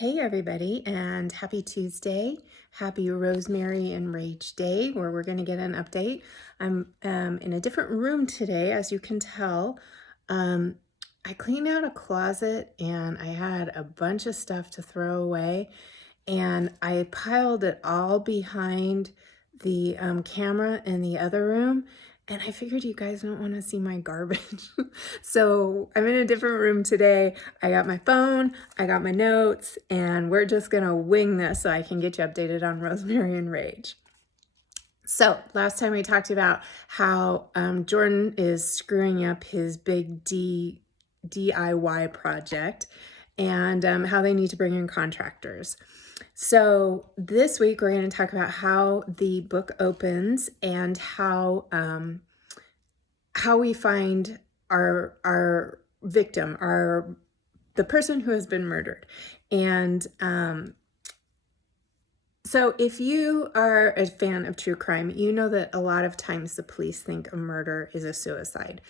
Hey everybody, and happy Tuesday. Happy Rosemary and Rage Day, where we're going to get an update. I'm in a different room today, as you can tell. I cleaned out a closet and I had a bunch of stuff to throw away, and I piled it all behind the camera in the other room. And I figured you guys don't want to see my garbage. So I'm in a different room today. I got my phone, I got my notes, and we're just going to wing this so I can get you updated on Rosemary and Rage. So last time we talked about how Jordan is screwing up his big DIY project, and how they need to bring in contractors. So this week we're going to talk about how the book opens and how we find our victim, the person who has been murdered. And so if you are a fan of true crime, you know that a lot of times the police think a murder is a suicide.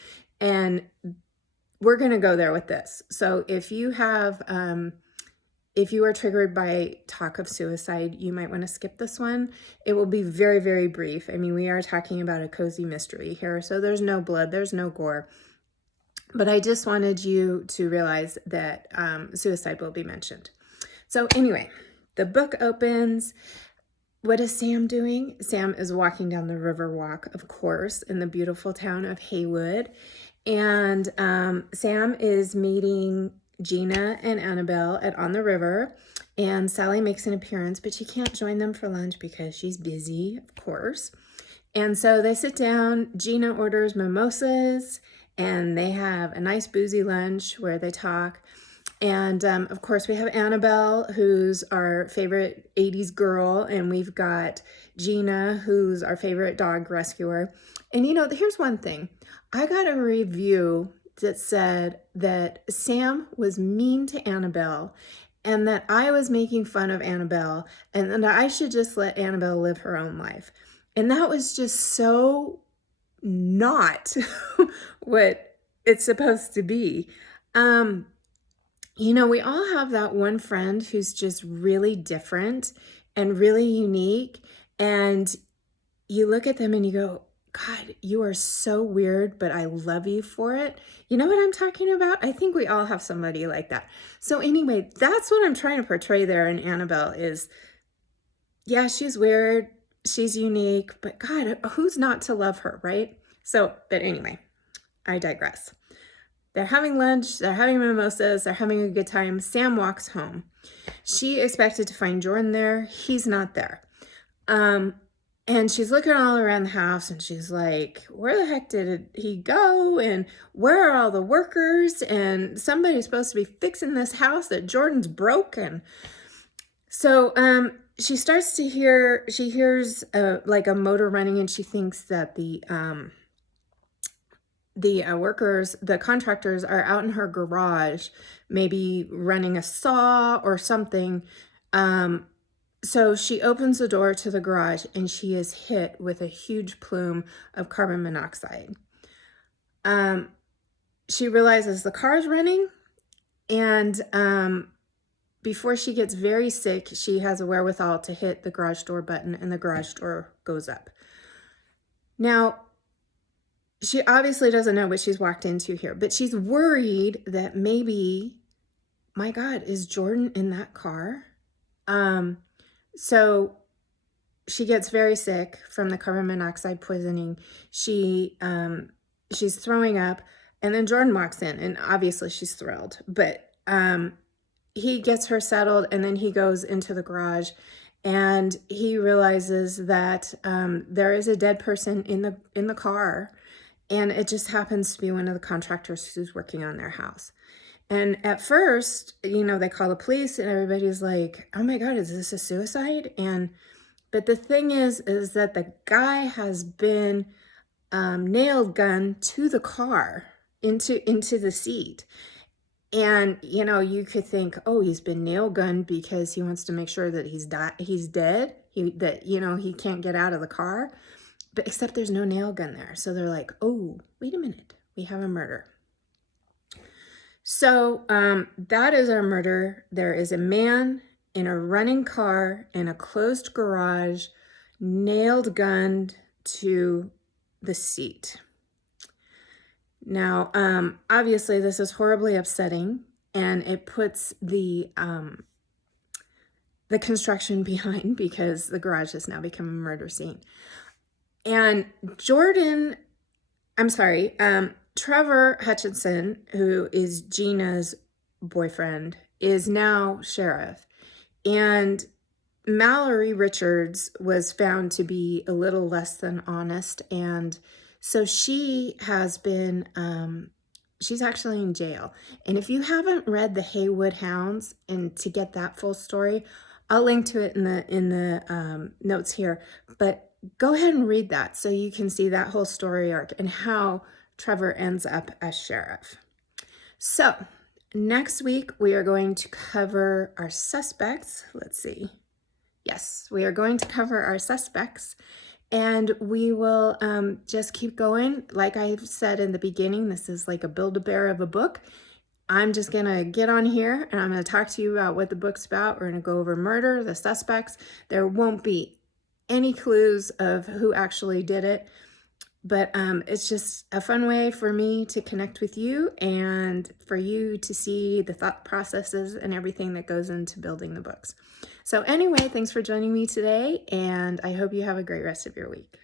And we're going to go there with this. So if you have, if you are triggered by talk of suicide, you might want to skip this one. It will be very, very brief. I mean, we are talking about a cozy mystery here, so there's no blood, there's no gore. But I just wanted you to realize that suicide will be mentioned. So anyway, the book opens. What is Sam doing? Sam is walking down the river walk, of course, in the beautiful town of Haywood. And Sam is meeting Gina and Annabelle at On the River. And Sally makes an appearance, but she can't join them for lunch because she's busy, of course. And so they sit down. Gina orders mimosas, and they have a nice boozy lunch where they talk. And of course, we have Annabelle, who's our favorite 80s girl, and we've got Gina, who's our favorite dog rescuer. And you know, here's one thing. I got a review that said that Sam was mean to Annabelle and that I was making fun of Annabelle and that I should just let Annabelle live her own life. And that was just so not what it's supposed to be. You know, we all have that one friend who's just really different and really unique. And you look at them and you go, God, you are so weird, but I love you for it. You know what I'm talking about? I think we all have somebody like that. So anyway, that's what I'm trying to portray there in Annabelle is, yeah, she's weird, she's unique, but God, who's not to love her, right? So, but anyway, I digress. They're having lunch, they're having mimosas, they're having a good time. Sam walks home. She expected to find Jordan there. He's not there. And she's looking all around the house and she's like, where the heck did he go? And where are all the workers? And somebody's supposed to be fixing this house that Jordan's broken. So she starts to hear, she hears like a motor running, and she thinks that the workers, the contractors are out in her garage, maybe running a saw or something. So she opens the door to the garage and she is hit with a huge plume of carbon monoxide. She realizes the car's running, and before she gets very sick, she has a wherewithal to hit the garage door button, and the garage door goes up. Now, she obviously doesn't know what she's walked into here, but she's worried that maybe, my God, is Jordan in that car? So she gets very sick from the carbon monoxide poisoning. She's throwing up, and then Jordan walks in, and obviously she's thrilled, but he gets her settled, and then he goes into the garage, and he realizes that there is a dead person in the car, and it just happens to be one of the contractors who's working on their house. And at first, you know, they call the police and everybody's like, oh my God, is this a suicide? But the thing is that the guy has been nailed gun to the car, into the seat. And, you know, you could think, oh, he's been nail gunned because he wants to make sure that he's dead, that, you know, he can't get out of the car. But except there's no nail gun there. So they're like, oh, wait a minute, we have a murder. So that is our murder. There is a man in a running car in a closed garage, nailed gunned to the seat. Now, obviously, this is horribly upsetting, and it puts the construction behind because the garage has now become a murder scene. And Trevor Hutchinson, who is Gina's boyfriend, is now sheriff. And Mallory Richards was found to be a little less than honest. And so she has been, she's actually in jail. And if you haven't read The Haywood Hounds, and to get that full story, I'll link to it in the notes here. But go ahead and read that so you can see that whole story arc and how Trevor ends up as sheriff. So next week we are going to cover our suspects. Let's see. Yes, we are going to cover our suspects, and we will just keep going. Like I said in the beginning, this is like a Build-A-Bear of a book. I'm just going to get on here and I'm going to talk to you about what the book's about. We're going to go over murder, the suspects. There won't be any clues of who actually did it, but it's just a fun way for me to connect with you and for you to see the thought processes and everything that goes into building the books. So anyway, thanks for joining me today, and I hope you have a great rest of your week.